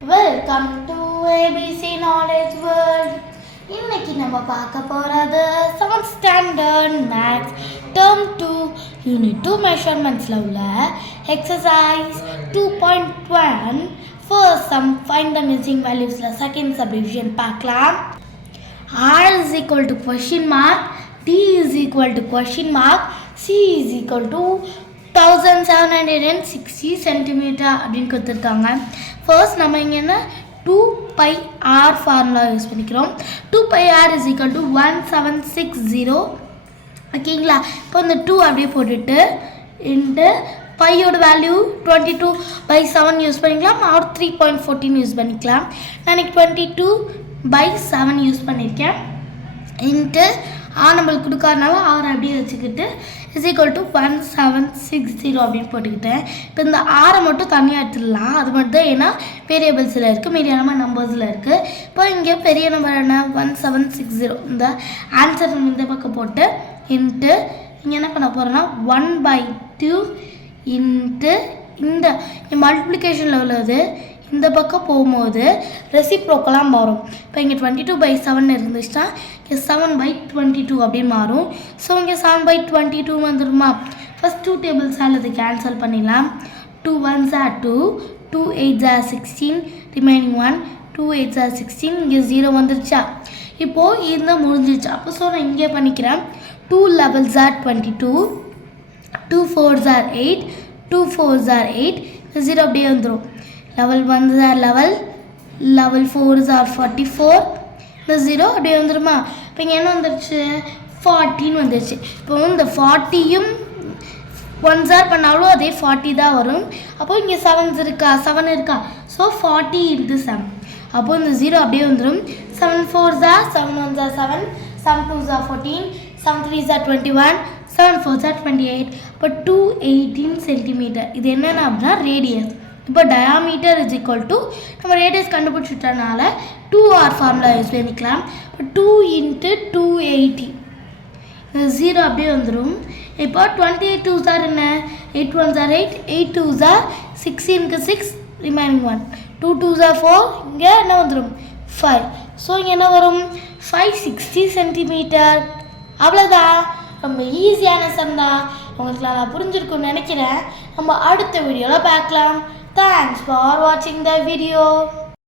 Welcome to ABC Knowledge World. இன்னைக்கு நம்ம பார்க்க போறது 7th standard maths term 2 unit 2 measurementsல உள்ள exercise 2.1 first sum find the missing valuesல second subdivision பார்க்கலாம். R is equal to question mark, T is equal to question mark, C is equal to 1760 cm அப்படின்னு கொடுத்துருக்காங்க. First நம்ம இங்கே என்ன 2πr formula use பண்ணிக்கிறோம். 2πr is equal to 1760 ஓகேங்களா. இப்போ இந்த 2 அப்படியே போட்டுட்டு இன்ட்டு பையோட வேல்யூ 22/7 யூஸ் பண்ணிக்கலாம், ஆர் 3.14 யூஸ் பண்ணிக்கலாம். நான் இன்றைக்கி 22/7 யூஸ் பண்ணியிருக்கேன். இன்ட்டு நம்மளுக்கு கொடுக்காதனால ஆறு அப்படியே வச்சுக்கிட்டு இஸ் ஈக்குவல் டு 1760 அப்படின்னு போட்டுக்கிட்டேன். இப்போ இந்த ஆறை மட்டும் தனியாக எடுத்துடலாம், அது மட்டும் தான் ஏன்னா வேரியபிள்ஸில் இருக்குது, மீடிய நம்பர் நம்பர்ஸில் இருக்குது. இப்போ இங்கே பெரிய நம்பர் என்ன 1760, இந்த ஆன்சர் இந்த பக்கம் போட்டு இன்ட்டு இங்கே என்ன பண்ண போகிறோன்னா 1/2 இன்ட்டு இந்த மல்டிப்ளிகேஷனில் உள்ளது இந்த பக்கம் போகும்போது ரெசிப்ரோக்கெல்லாம் மாறும். இப்போ இங்கே 22/7 இருந்துச்சுன்னா இங்கே 7/22 அப்படின்னு மாறும். ஸோ இங்கே 7/22 வந்துடுமா. ஃபஸ்ட் 2 டேபிள்ஸால் இது கேன்சல் பண்ணிடலாம். 2 1s are 2, 2 8s are 16, remaining 1, 2 8s are 16, இங்கே 0 வந்துருச்சா. இப்போது இந்த முடிஞ்சிச்சு. அப்போ ஸோ நான் இங்கே பண்ணிக்கிறேன். 2 11s are 22, 2 4s are 8, 2 4s are 8, 0 அப்படியே வந்துடும். level 1s are 11, level 4s are 44, இந்த 0 அப்படியே வந்துடுமா. இப்போ இங்கே என்ன வந்துருச்சு 14 வந்துருச்சு. இப்போ இந்த 40யும் 1s are பண்ணாலும் அதே 40 தான் வரும். அப்போ இங்கே 7 இருக்கா, ஸோ 40 into 7. அப்போ இந்த 0 அப்படியே வந்துடும். 7 4s are 7 1s are 7, 7 2s are 14, 7 3s are 21, 7 4s are 28. இப்போ 218 cm. இது என்னென்ன அப்படின்னா ரேடியஸ். இப்போ டயாமீட்டர் இஸ் ஈக்குவல் டு நம்ம ரேடியஸ் கண்டுபிடிச்சிட்டனால 2r ஃபார்முலா யூஸ் பண்ணிக்கலாம். இப்போ 2 × 280, இது 0 அப்படியே வந்துடும். இப்போ 28 2s are என்ன 8 1s are 8, 8 2s are 16க்கு 6, remaining 1, 2 2s are 4, இங்கே என்ன வந்துடும் 5. ஸோ இங்கே என்ன வரும் 560 cm. அவ்வளோதான், ரொம்ப ஈஸியான சம் தான். உங்களுக்கு நல்லா புரிஞ்சிருக்கும்னு நினைக்கிறேன். நம்ம அடுத்த வீடியோவில் பார்க்கலாம். Thanks for watching the video.